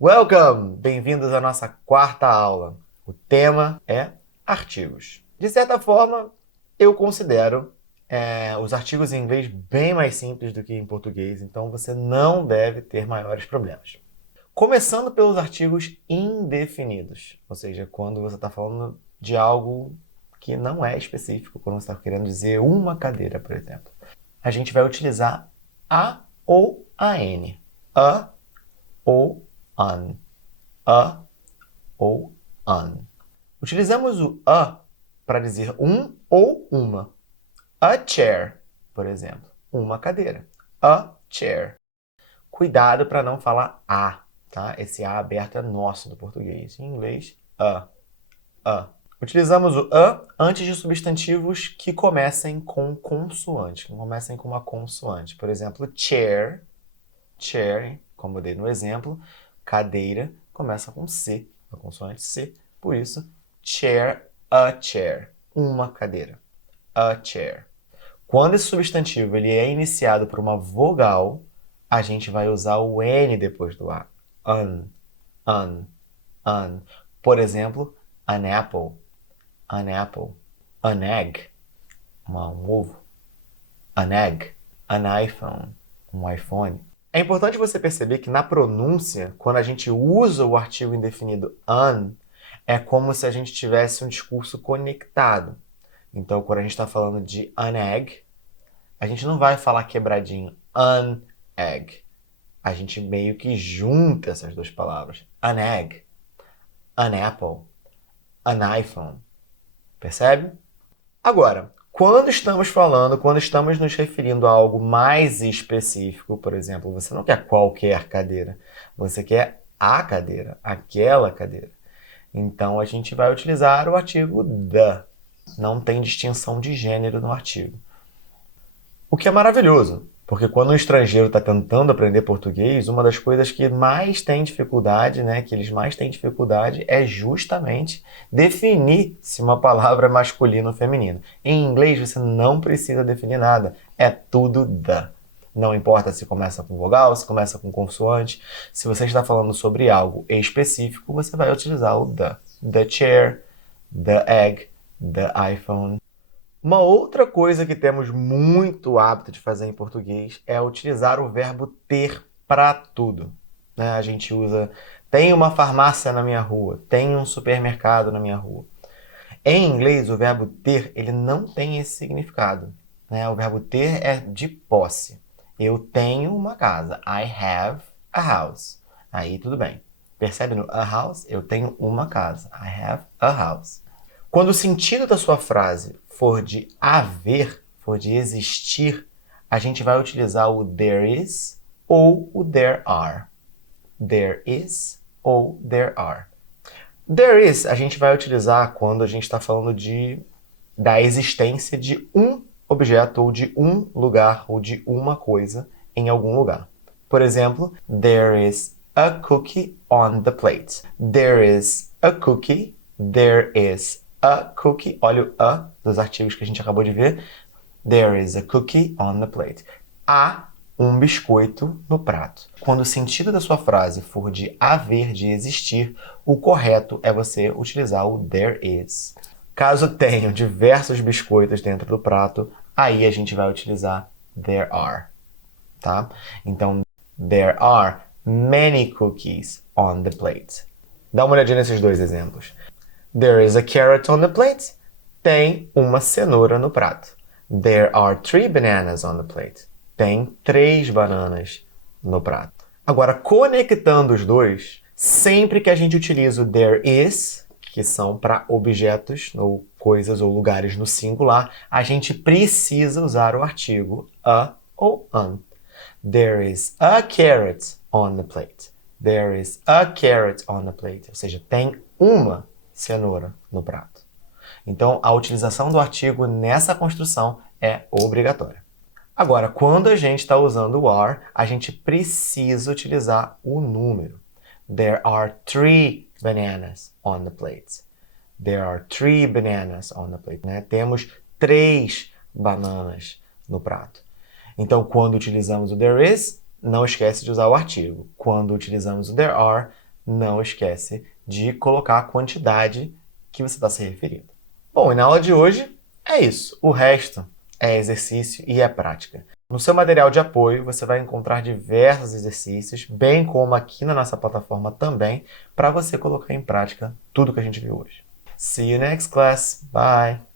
Welcome! Bem-vindos à nossa quarta aula. O tema é artigos. De certa forma, eu considero os artigos em inglês bem mais simples do que em português, então você não deve ter maiores problemas. Começando pelos artigos indefinidos, ou seja, quando você está falando de algo que não é específico, quando você está querendo dizer uma cadeira, por exemplo. A gente vai utilizar a ou an. A ou an. A ou an. Utilizamos o a para dizer um ou uma. A chair, por exemplo, uma cadeira. A chair. Cuidado para não falar a, tá? Esse a aberto é nosso do português. Em inglês, a. A. Utilizamos o a antes de substantivos que comecem com consoante, que comecem com uma consoante. Por exemplo, chair, chair, como eu dei no exemplo, cadeira começa com C, a consoante C. Por isso, chair, a chair, uma cadeira. A chair. Quando esse substantivo ele é iniciado por uma vogal, a gente vai usar o N depois do A. An, an, an. Por exemplo, an apple, an egg, um ovo, an egg, an iPhone, um iPhone. É importante você perceber que na pronúncia, quando a gente usa o artigo indefinido an, é como se a gente tivesse um discurso conectado. Então, quando a gente está falando de an egg, a gente não vai falar quebradinho, an egg. A gente meio que junta essas duas palavras. An egg, an apple, an iPhone. Percebe? Agora, quando estamos nos referindo a algo mais específico, por exemplo, você não quer qualquer cadeira, você quer a cadeira, aquela cadeira. Então, a gente vai utilizar o artigo the. Não tem distinção de gênero no artigo. O que é maravilhoso, porque quando um estrangeiro está tentando aprender português, uma das coisas que mais tem dificuldade, né, que eles mais têm dificuldade, é justamente definir se uma palavra é masculina ou feminina. Em inglês, você não precisa definir nada, é tudo the. Não importa se começa com vogal, se começa com consoante. Se você está falando sobre algo específico, você vai utilizar o the. The chair, the egg, the iPhone. Uma outra coisa que temos muito hábito de fazer em português é utilizar o verbo ter para tudo. Né? A gente usa tem uma farmácia na minha rua, tem um supermercado na minha rua. Em inglês, o verbo ter ele não tem esse significado. Né? O verbo ter é de posse. Eu tenho uma casa. I have a house. Aí tudo bem. Percebe no a house? Eu tenho uma casa. I have a house. Quando o sentido da sua frase for de haver, for de existir, a gente vai utilizar o there is ou o there are. There is ou there are. There is a gente vai utilizar quando a gente está falando da existência de um objeto ou de um lugar ou de uma coisa em algum lugar. Por exemplo, there is a cookie on the plate. There is a cookie. There is a cookie. Olha o a dos artigos que a gente acabou de ver. There is a cookie on the plate. Há um biscoito no prato. Quando o sentido da sua frase for de haver, de existir, o correto é você utilizar o there is. Caso tenham diversos biscoitos dentro do prato, aí a gente vai utilizar there are. Tá? Então, there are many cookies on the plate. Dá uma olhadinha nesses dois exemplos. There is a carrot on the plate. Tem uma cenoura no prato. There are 3 bananas on the plate. Tem 3 bananas no prato. Agora, conectando os dois, sempre que a gente utiliza o there is, que são para objetos ou coisas ou lugares no singular, a gente precisa usar o artigo a ou an. There is a carrot on the plate. There is a carrot on the plate. Ou seja, tem uma cenoura no prato. Então, a utilização do artigo nessa construção é obrigatória. Agora, quando a gente está usando o are, a gente precisa utilizar o número. There are 3 bananas on the plate. There are 3 bananas on the plate. Né? Temos 3 bananas no prato. Então, quando utilizamos o there is, não esquece de usar o artigo. Quando utilizamos o there are, não esquece de colocar a quantidade que você está se referindo. Bom, e na aula de hoje é isso. O resto é exercício e é prática. No seu material de apoio, você vai encontrar diversos exercícios, bem como aqui na nossa plataforma também, para você colocar em prática tudo que a gente viu hoje. See you next class. Bye!